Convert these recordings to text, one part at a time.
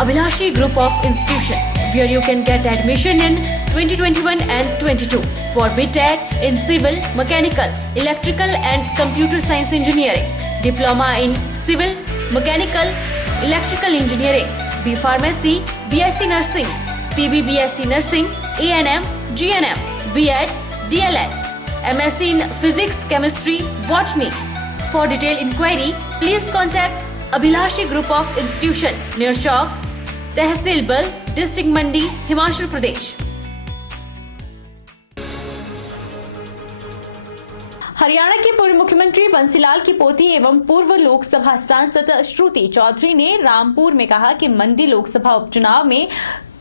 Abhilashi Group of Institution, where you can get admission in 2021 and 22 for BTech in Civil, Mechanical, Electrical and Computer Science Engineering, Diploma in Civil, Mechanical, Electrical Engineering, B Pharmacy, BSc Nursing, PB BSc Nursing, A&M, GNM, B.Ed, DLEd, MSc in Physics, Chemistry, Botany. For detailed inquiry, please contact Abhilashi Group of Institution, near Chowk, Tehsil Bal, District Mandi, Himachal Pradesh. Haryana के पूर्व मुख्यमंत्री बंसीलाल की पोती एवं पूर्व लोकसभा सांसद श्रुति चौधरी ने रामपुर में कहा कि मंडी लोकसभा उपचुनाव में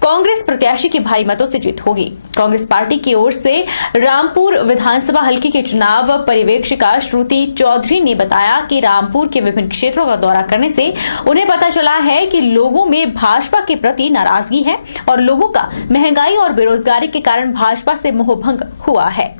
कांग्रेस प्रत्याशी की भारी मतों से जीत होगी। कांग्रेस पार्टी की ओर से रामपुर विधानसभा हलके के चुनाव पर्यवेक्षिका श्रुति चौधरी ने बताया कि रामपुर के विभिन्न क्षेत्रों का दौरा करने से उन्हें पता चला है कि लोगों में भाजपा के प्रति नाराजगी है और लोगों का महंगाई और बेरोजगारी के कारण भाजपा से मोहभंग हुआ है।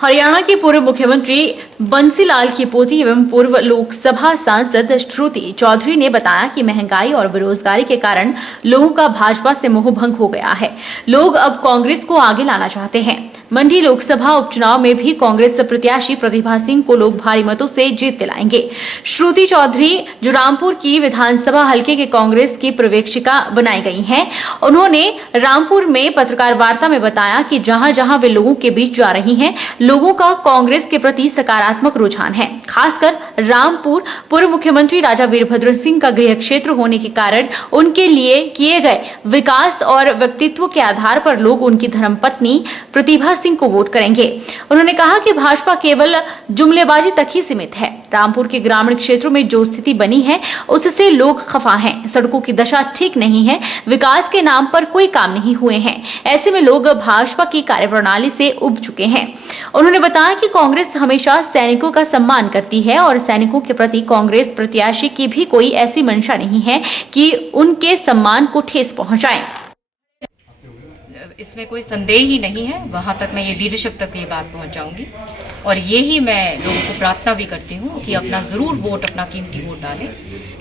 हरियाणा के पूर्व मुख्यमंत्री बंसीलाल की पोती एवं पूर्व लोकसभा सांसद श्रुति चौधरी ने बताया कि महंगाई और बेरोजगारी के कारण लोगों का भाजपा से मोहभंग हो गया है। लोग अब कांग्रेस को आगे लाना चाहते हैं। मंडी लोकसभा उपचुनाव में भी कांग्रेस प्रत्याशी प्रतिभा सिंह को लोग भारी मतों से जीत दिलाएंगे। श्रुति चौधरी, जो रामपुर की विधानसभा हलके के कांग्रेस की पर्यवेक्षिका बनाई गई हैं, उन्होंने रामपुर में पत्रकार वार्ता में बताया कि जहां जहां वे लोगों के बीच जा रही हैं, लोगों का कांग्रेस के प्रति सकारात्मक रुझान है। खासकर रामपुर पूर्व मुख्यमंत्री राजा वीरभद्र सिंह का गृह क्षेत्र होने के कारण उनके लिए किए गए विकास और व्यक्तित्व के आधार पर लोग उनकी धर्मपत्नी प्रतिभा सिंह को वोट करेंगे। उन्होंने कहा कि भाजपा केवल जुमलेबाजी तक ही सीमित है। रामपुर के ग्रामीण क्षेत्रों में जो स्थिति बनी है उससे लोग खफा हैं। सड़कों की दशा ठीक नहीं है, विकास के नाम पर कोई काम नहीं हुए हैं। ऐसे में लोग भाजपा की कार्यप्रणाली से उब चुके हैं। उन्होंने बताया कि कांग्रेस हमेशा सैनिकों का सम्मान करती है और सैनिकों के प्रति कांग्रेस प्रत्याशी की भी कोई ऐसी मंशा नहीं है कि उनके सम्मान को ठेस पहुंचाए। इसमें कोई संदेह ही नहीं है। वहां तक मैं ये लीडरशिप तक ये बात पहुंचाऊंगी और ये ही मैं लोगों को प्रार्थना भी करती हूँ कि अपना ज़रूर वोट, अपना कीमती वोट डालें,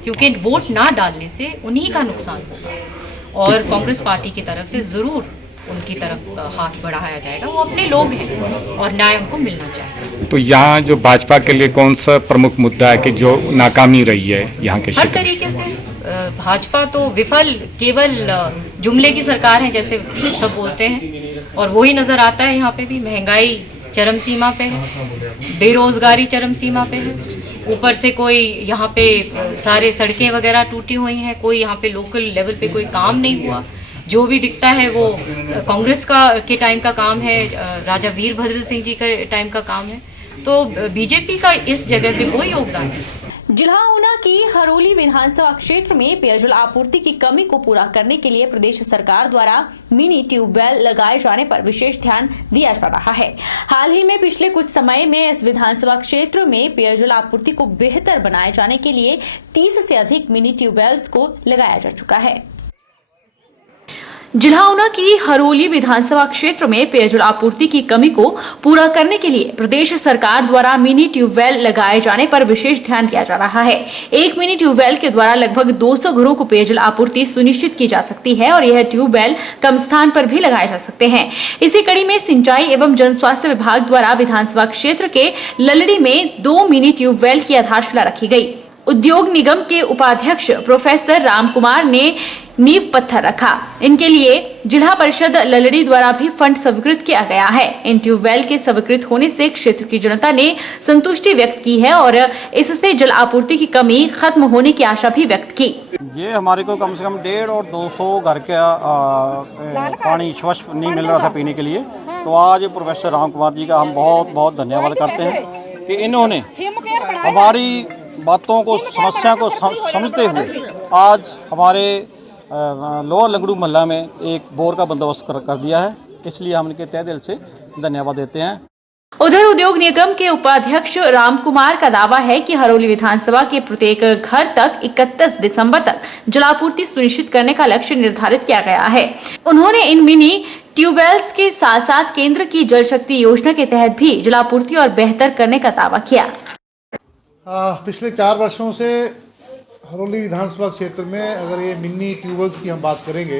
क्योंकि वोट ना डालने से उन्हीं का नुकसान होगा और कांग्रेस पार्टी की तरफ से ज़रूर उनकी तरफ हाथ बढ़ाया जाएगा। वो अपने लोग हैं और न्याय उनको मिलना चाहिए। तो यहाँ जो भाजपा के लिए कौन सा प्रमुख मुद्दा है कि जो नाकामी रही है यहाँ के हर तरीके से? भाजपा तो विफल, केवल जुमले की सरकार है जैसे सब बोलते हैं, और वही नजर आता है। यहाँ पे भी महंगाई चरम सीमा पे है, बेरोजगारी चरम सीमा पे है, ऊपर से कोई यहाँ पे सारे सड़कें वगैरह टूटी हुई हैं, कोई यहाँ पे लोकल लेवल पे कोई काम नहीं हुआ। जो भी दिखता है वो कांग्रेस के टाइम का काम है, राजा वीरभद्र सिंह जी के टाइम का काम है। तो बीजेपी का इस जगह पे कोई योगदान नहीं। जिला ऊना की हरोली विधानसभा क्षेत्र में पेयजल आपूर्ति की कमी को पूरा करने के लिए प्रदेश सरकार द्वारा मिनी ट्यूबवेल लगाए जाने पर विशेष ध्यान दिया जा रहा है। हाल ही में पिछले कुछ समय में इस विधानसभा क्षेत्र में पेयजल आपूर्ति को बेहतर बनाए जाने के लिए 30 से अधिक मिनी ट्यूबवेल्स को लगाया जा चुका है। जिला ऊना की हरोली विधानसभा क्षेत्र में पेयजल आपूर्ति की कमी को पूरा करने के लिए प्रदेश सरकार द्वारा मिनी ट्यूबवेल लगाए जाने पर विशेष ध्यान दिया जा रहा है। एक मिनी ट्यूबवेल के द्वारा लगभग 200 घरों को पेयजल आपूर्ति सुनिश्चित की जा सकती है और यह ट्यूबवेल कम स्थान पर भी लगाए जा सकते हैं। इसी कड़ी में सिंचाई एवं जन स्वास्थ्य विभाग द्वारा विधानसभा क्षेत्र के ललड़ी में 2 मिनी ट्यूबवेल की आधारशिला रखी गई। उद्योग निगम के उपाध्यक्ष प्रोफेसर राम कुमार ने नींव पत्थर रखा। इनके लिए जिला परिषद ललड़ी द्वारा भी फंड स्वीकृत किया गया है। इन ट्यूबवेल के स्वीकृत होने से क्षेत्र की जनता ने संतुष्टि व्यक्त की है और इससे जल आपूर्ति की कमी खत्म होने की आशा भी व्यक्त की। ये हमारे को कम से कम 150 और 200 घर का पानी स्वच्छ नहीं मिल रहा था पीने के लिए। तो आज प्रोफेसर राम कुमार जी का हम बहुत बहुत धन्यवाद करते हैं कि इन्होंने हमारी बातों को, समस्या को समझते हुए आज हमारे लोअर लंगड़ू मोहल्ला में एक बोर का बंदोबस्त कर दिया है। इसलिए हम इनके तहे दिल से धन्यवाद देते हैं। उधर उद्योग निगम के उपाध्यक्ष राम कुमार का दावा है कि हरोली विधानसभा के प्रत्येक घर तक 31 दिसंबर तक जलापूर्ति सुनिश्चित करने का लक्ष्य निर्धारित किया गया है। उन्होंने इन मिनी ट्यूबवेल्स के साथ साथ केंद्र की जल शक्ति योजना के तहत भी जलापूर्ति और बेहतर करने का दावा किया। पिछले 4 वर्षों से हरौली विधानसभा क्षेत्र में अगर ये मिनी ट्यूबवेल्स की हम बात करेंगे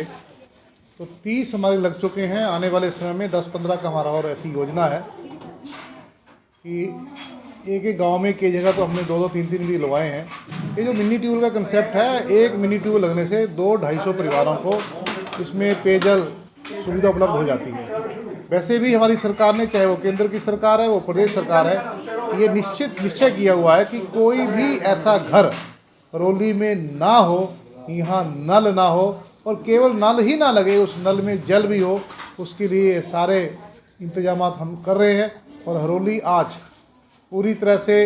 तो 30 हमारे लग चुके हैं। आने वाले समय में 10-15 का हमारा और ऐसी योजना है कि एक एक गांव में कई जगह तो हमने 2-2, 3-3 भी लगवाए हैं। ये जो मिनी ट्यूबवेल का कंसेप्ट है, एक मिनी ट्यूबवेल लगने से 200-250 परिवारों को इसमें पेयजल सुविधा उपलब्ध हो जाती है। वैसे भी हमारी सरकार ने, चाहे वो केंद्र की सरकार है, वो प्रदेश सरकार है, ये निश्चय किया हुआ है कि कोई भी ऐसा घर हरौली में ना हो, यहाँ नल ना हो, और केवल नल ही ना लगे, उस नल में जल भी हो, उसके लिए सारे इंतजाम हम कर रहे हैं। और हरौली आज पूरी तरह से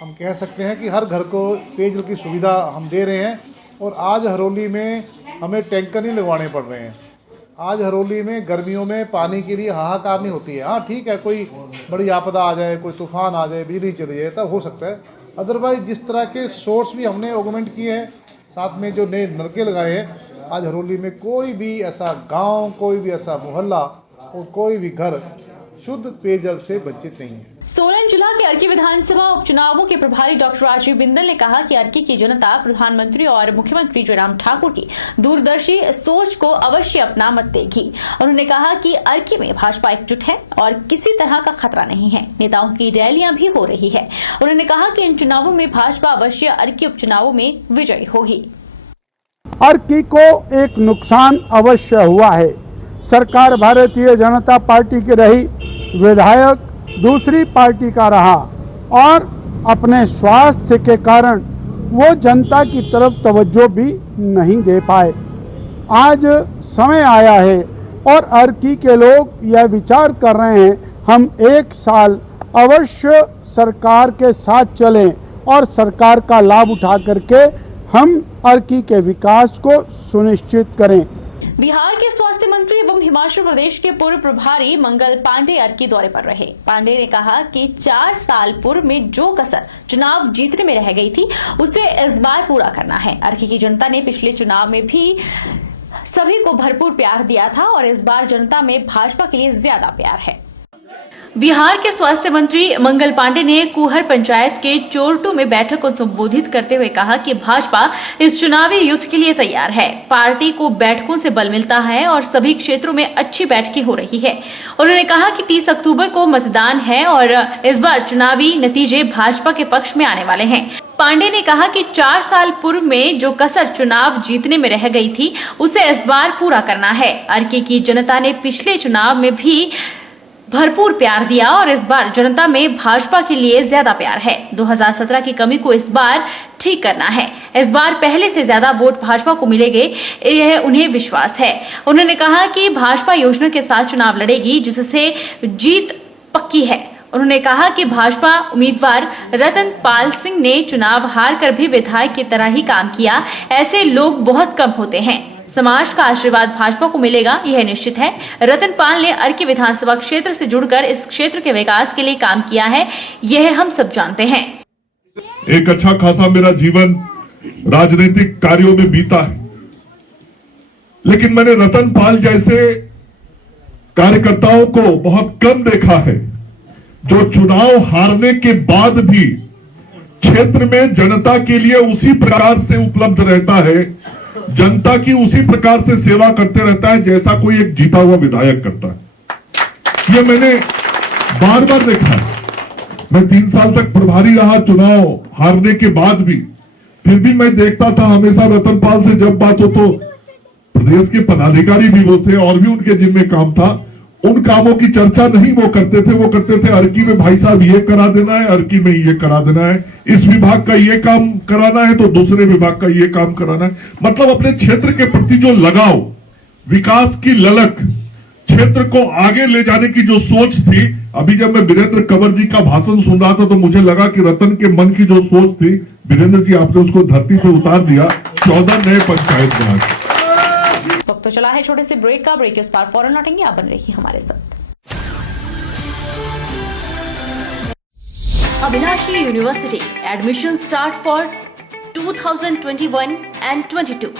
हम कह सकते हैं कि हर घर को पेयजल की सुविधा हम दे रहे हैं। और आज हरौली में हमें टैंकर नहीं लगवाने पड़ रहे हैं। आज हरौली में गर्मियों में पानी के लिए हाहाकार नहीं होती है। हाँ ठीक है, कोई बड़ी आपदा आ जाए, कोई तूफान आ जाए, बिजली चली जाए, तब हो सकता है। अदरवाइज जिस तरह के सोर्स भी हमने ऑगमेंट किए हैं, साथ में जो नए नलके लगाए हैं, आज हरौली में कोई भी ऐसा गांव, कोई भी ऐसा मोहल्ला और कोई भी घर शुद्ध पेयजल से वंचित नहीं है। सोलन जिला के अर्की विधानसभा उपचुनावों के प्रभारी डॉक्टर राजीव बिंदल ने कहा कि अर्की की जनता प्रधानमंत्री और मुख्यमंत्री जयराम ठाकुर की दूरदर्शी सोच को अवश्य अपना मत देगी। उन्होंने कहा कि अर्की में भाजपा एकजुट है और किसी तरह का खतरा नहीं है। नेताओं की रैलियां भी हो रही है। उन्होंने कहा कि इन चुनावों में भाजपा अवश्य अर्की उपचुनावों में विजयी होगी। अर्की को एक नुकसान अवश्य हुआ है। सरकार भारतीय जनता पार्टी की रही, विधायक दूसरी पार्टी का रहा और अपने स्वास्थ्य के कारण वो जनता की तरफ तवज्जो भी नहीं दे पाए। आज समय आया है और अर्की के लोग यह विचार कर रहे हैं, हम एक साल अवश्य सरकार के साथ चलें और सरकार का लाभ उठा करके हम अर्की के विकास को सुनिश्चित करें। बिहार के स्वास्थ्य मंत्री एवं हिमाचल प्रदेश के पूर्व प्रभारी मंगल पांडे अर्की दौरे पर रहे। पांडे ने कहा कि 4 साल पूर्व में जो कसर चुनाव जीतने में रह गई थी, उसे इस बार पूरा करना है। अर्की की जनता ने पिछले चुनाव में भी सभी को भरपूर प्यार दिया था और इस बार जनता में भाजपा के लिए ज्यादा प्यार है। बिहार के स्वास्थ्य मंत्री मंगल पांडे ने कुहर पंचायत के चोरटू में बैठक को संबोधित करते हुए कहा कि भाजपा इस चुनावी युद्ध के लिए तैयार है। पार्टी को बैठकों से बल मिलता है और सभी क्षेत्रों में अच्छी बैठकें हो रही है। उन्होंने कहा कि 30 अक्टूबर को मतदान है और इस बार चुनावी नतीजे भाजपा के पक्ष में आने वाले हैं। पांडे ने कहा कि 4 साल पूर्व में जो कसर चुनाव जीतने में रह गई थी, उसे इस बार पूरा करना है। अर्की की जनता ने पिछले चुनाव में भी भरपूर प्यार दिया और इस बार जनता में भाजपा के लिए ज्यादा प्यार है। 2017 की कमी को इस बार ठीक करना है। इस बार पहले से ज्यादा वोट भाजपा को मिलेंगे, यह उन्हें विश्वास है। उन्होंने कहा कि भाजपा योजना के साथ चुनाव लड़ेगी, जिससे जीत पक्की है। उन्होंने कहा कि भाजपा उम्मीदवार रतन पाल सिंह ने चुनाव हार कर भी विधायक की तरह ही काम किया। ऐसे लोग बहुत कम होते हैं। समाज का आशीर्वाद भाजपा को मिलेगा, यह निश्चित है। रतन पाल ने अर्की विधानसभा क्षेत्र से जुड़कर इस क्षेत्र के विकास के लिए काम किया है, यह हम सब जानते हैं। एक अच्छा खासा मेरा जीवन राजनीतिक कार्यों में बीता है, लेकिन मैंने रतन पाल जैसे कार्यकर्ताओं को बहुत कम देखा है, जो चुनाव हारने के बाद भी क्षेत्र में जनता के लिए उसी प्रकार से उपलब्ध रहता है, जनता की उसी प्रकार से सेवा करते रहता है जैसा कोई एक जीता हुआ विधायक करता है। ये मैंने बार बार देखा है। मैं 3 साल तक प्रभारी रहा चुनाव हारने के बाद भी, फिर भी मैं देखता था हमेशा रतन पाल से जब बात हो तो प्रदेश के पदाधिकारी भी वो थे और भी उनके जिम्मे काम था, उन कामों की चर्चा नहीं वो करते थे। वो करते थे अर्की में भाई साहब ये करा देना है, अर्की में ये करा देना है, इस विभाग का ये काम कराना है तो दूसरे विभाग का ये काम कराना है। मतलब अपने क्षेत्र के प्रति जो लगाव, विकास की ललक, क्षेत्र को आगे ले जाने की जो सोच थी। अभी जब मैं वीरेंद्र कंवर जी का भाषण सुन रहा था तो मुझे लगा कि रतन के मन की जो सोच थी, वीरेंद्र जी आपने उसको धरती से उतार दिया। 14 नए पंचायत राज। वक्त तो चला है छोटे से ब्रेक का। ब्रेक के उस पार फौरन लौटेंगे, आप बन रही हमारे साथ। Abhilashi university admission start for 2021 and 22.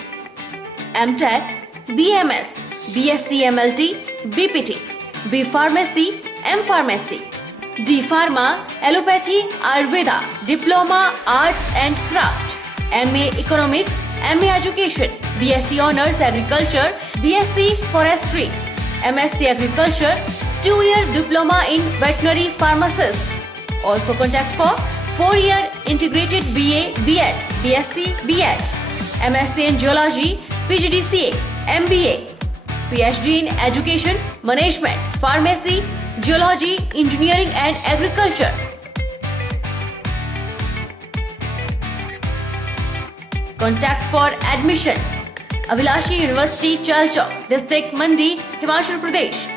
MTech, BMS, BSc MLT, BPT, B Pharmacy, M Pharmacy, D Pharma, Allopathy, Ayurveda, Diploma, Arts and Craft, MA Economics, MA Education, BSc Honours Agriculture, BSc Forestry, MSc Agriculture, 2-year Diploma in Veterinary Pharmacist. Also contact for 4-year Integrated BA, BEd, BSc, BEd, MSc in Geology, PGDCA, MBA, PhD in Education, Management, Pharmacy, Geology, Engineering and Agriculture. Contact for admission. Abhilashi University, Chalchok, District Mandi, Himachal Pradesh.